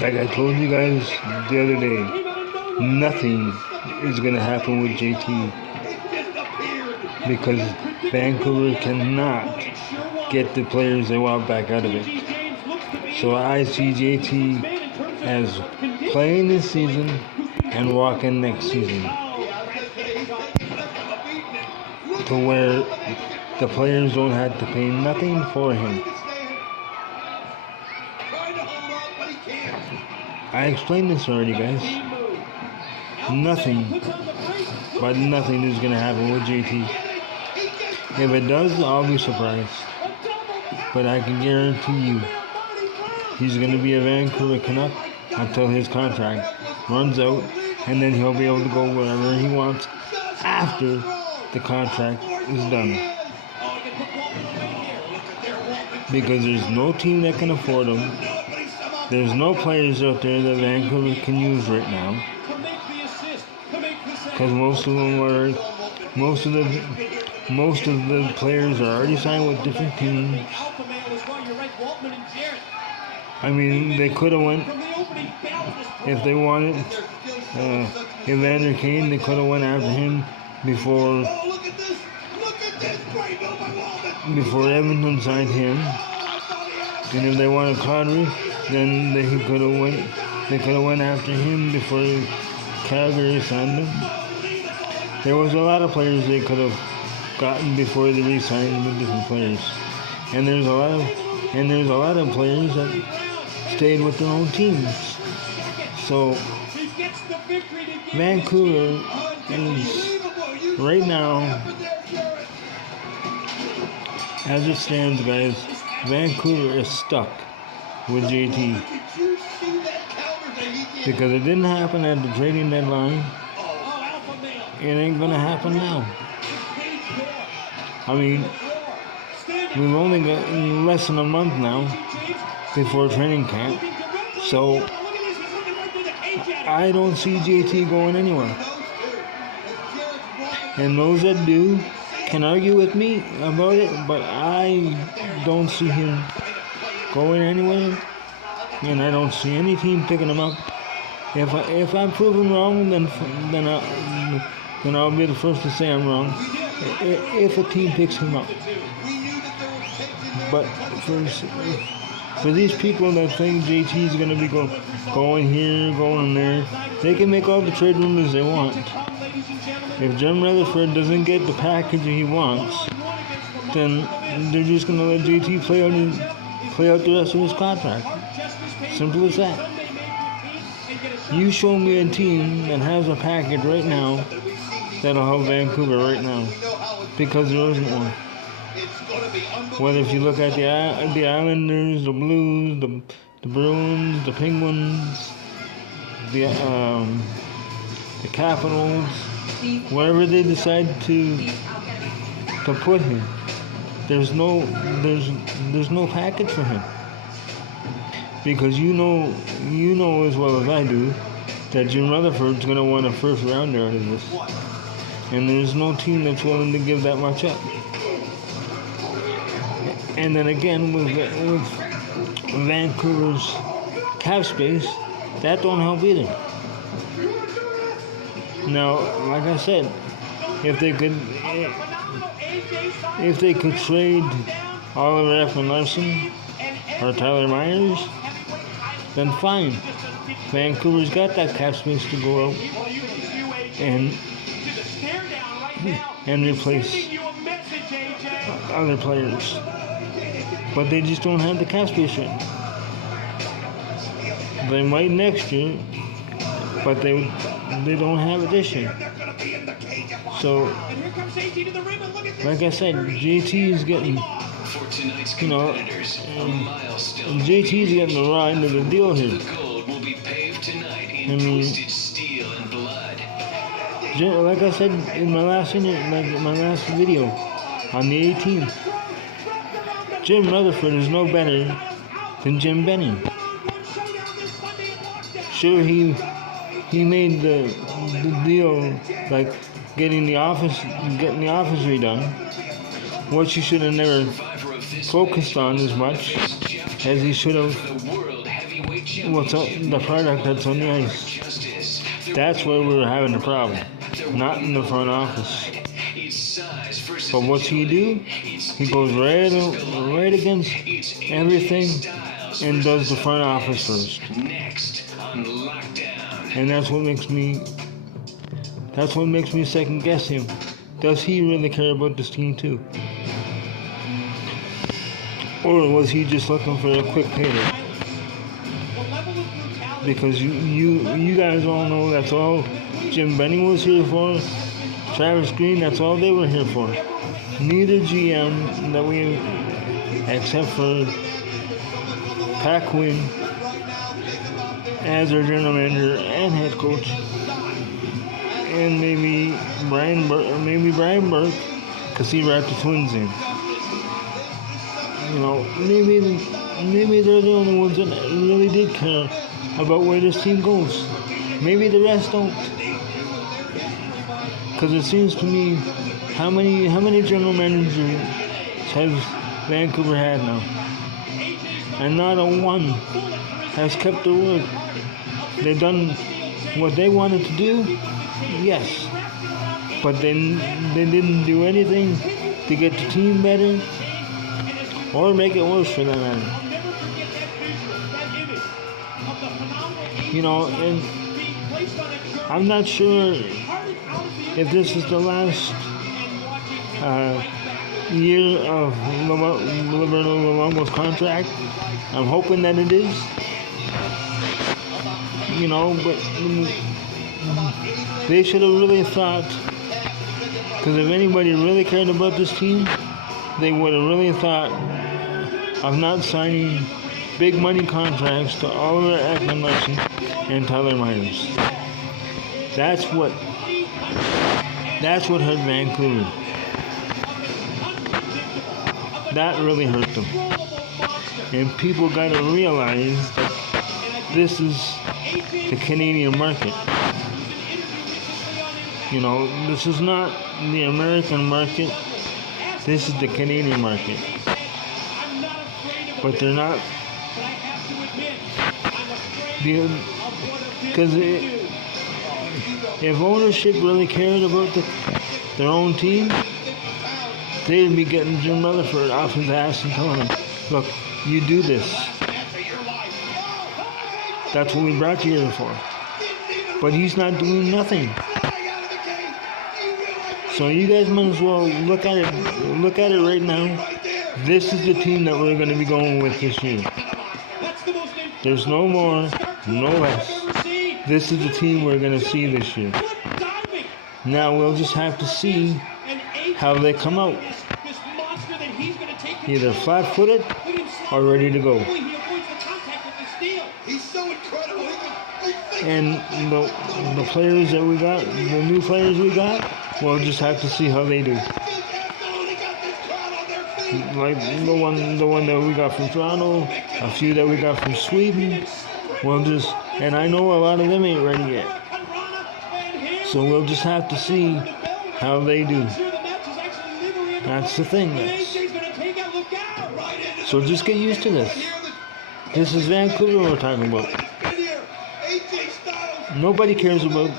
Like I told you guys the other day, nothing is going to happen with JT because Vancouver cannot get the players they want back out of it. So I see JT as playing this season and walking next season to where the players don't have to pay nothing for him. I explained this already, guys. Nothing, but nothing is going to happen with JT. If it does, I'll be surprised. But I can guarantee you, he's going to be a Vancouver Canuck until his contract runs out, and then he'll be able to go wherever he wants after the contract is done. Because there's no team that can afford him. There's no players out there that Vancouver can use right now. Because most of the players are already signed with different teams. I mean, they could have went, if they wanted, Evander Kane, they could have went after him before Edmonton signed him. And if they wanted Kadri, then they could have went after him before Calgary signed him. There was a lot of players they could have gotten before they re-signed with different players. And there's a lot of players that stayed with their own teams. So Vancouver is right now, as it stands, guys, Vancouver is stuck with JT because it didn't happen at the trading deadline. It ain't gonna happen now. I mean, we've only got less than a month now before training camp, so I don't see JT going anywhere. And those that do can argue with me about it, but I don't see him going anywhere, and I don't see any team picking him up. If I'm proven wrong, then I'll be the first to say I'm wrong. If a team picks him up, but for these people that think JT is going to be going here, going there, they can make all the trade rumors they want. If Jim Rutherford doesn't get the package he wants, then they're just going to let JT play out the rest of his contract. Simple as that. You show me a team that has a package right now that'll help Vancouver right now, because there isn't one. Whether if you look at the Islanders, the Blues, the Bruins, the Penguins, the Capitals, wherever they decide to put him, there's no package for him. Because you know as well as I do that Jim Rutherford's going to want a first rounder out of this. And there's no team that's willing to give that much up. And then again, with Vancouver's cap space, that don't help either. Now, like I said, if they could trade Oliver Ekman-Larsson or Tyler Myers, then fine. Vancouver's got that cap space to go out and replace other players. But they just don't have the cap space right now. They might next year, but they don't have it this year. So, like I said, JT is getting, JT's getting the raw end of the deal here. I mean, like I said in my last video on the 18th, Jim Rutherford is no better than Jim Benning. Sure, he made the deal, like getting the office redone, which he should have never focused on as much as he should have what's up, the product that's on the ice. That's where we were having the problem, not in the front office. But what's he do? He goes right against everything and does the front office first. And that's what makes me second guess him. Does he really care about this team too? Or was he just looking for a quick payday? Because you guys all know that's all Jim Benning was here for. Travis Green, that's all they were here for. Neither GM that we, except for Pat Quinn as our general manager and head coach, and maybe Brian Burke, because he brought the Twins in. You know, maybe they're the only ones that really did care about where this team goes. Maybe the rest don't. Because it seems to me, how many general managers has Vancouver had now? And not a one has kept their word. They've done what they wanted to do, yes. But they didn't do anything to get the team better or make it worse for that matter. You know, and I'm not sure if this is the last year of Roberto Luongo's contract. I'm hoping that it is. You know, but they should have really thought, because if anybody really cared about this team, they would have really thought of not signing big money contracts to Oliver Ekman-Larsson and Tyler Myers. That's what hurt Vancouver. That really hurt them. And people got to realize that this is the Canadian market. You know, this is not the American market. This is the Canadian market. But they're not. Because if ownership really cared about their own team, they'd be getting Jim Rutherford off his ass and telling him, look, you do this. That's what we brought you here for. But he's not doing nothing. So you guys might as well look at it right now. This is the team that we're going to be going with this year. There's no more, no less. This is the team we're going to see this year. Now we'll just have to see how they come out. Either flat-footed or ready to go. And the players that we got, the new players we got, we'll just have to see how they do. Like the one that we got from Toronto, a few that we got from Sweden. And I know a lot of them ain't ready yet. So we'll just have to see how they do. That's the thing, guys. So just get used to this. This is Vancouver we're talking about. Nobody cares about,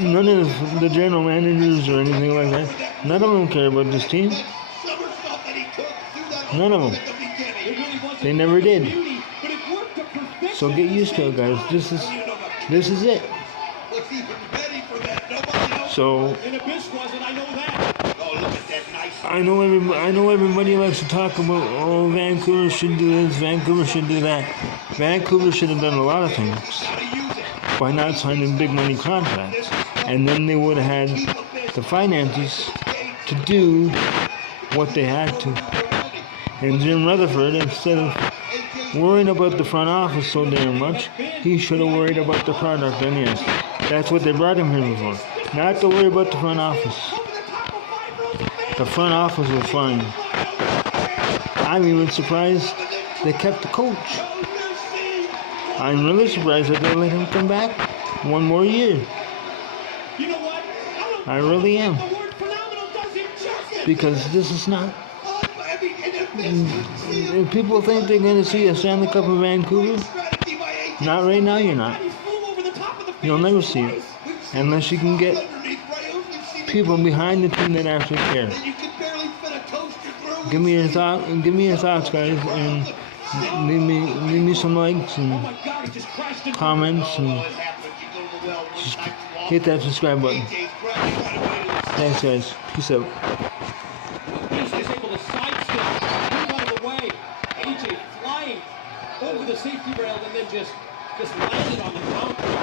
none of the general managers or anything like that. None of them care about this team. None of them. They never did. So get used to it, guys. This is it. So I know everybody likes to talk about, oh, Vancouver should do this, Vancouver should do that. Vancouver should have done a lot of things by not signing big money contracts, and then they would have had the finances to do what they had to. And Jim Rutherford, instead of worrying about the front office so damn much, he should have worried about the product. And yes, that's what they brought him here for. Not to worry about the front office. The front office was fine. I'm even surprised they kept the coach. I'm really surprised that they let him come back one more year. I really am. Because this is not If people think they're going to see a Stanley Cup of Vancouver, not right now, you're not. You'll never see it. Unless you can get people behind the team that actually care. Give me your thoughts, guys, and leave me some likes and comments, and just hit that subscribe button. Thanks, guys. Peace out. He's able to sidestep, move out of the way. AJ flying over the safety rail and then just landed on the counter.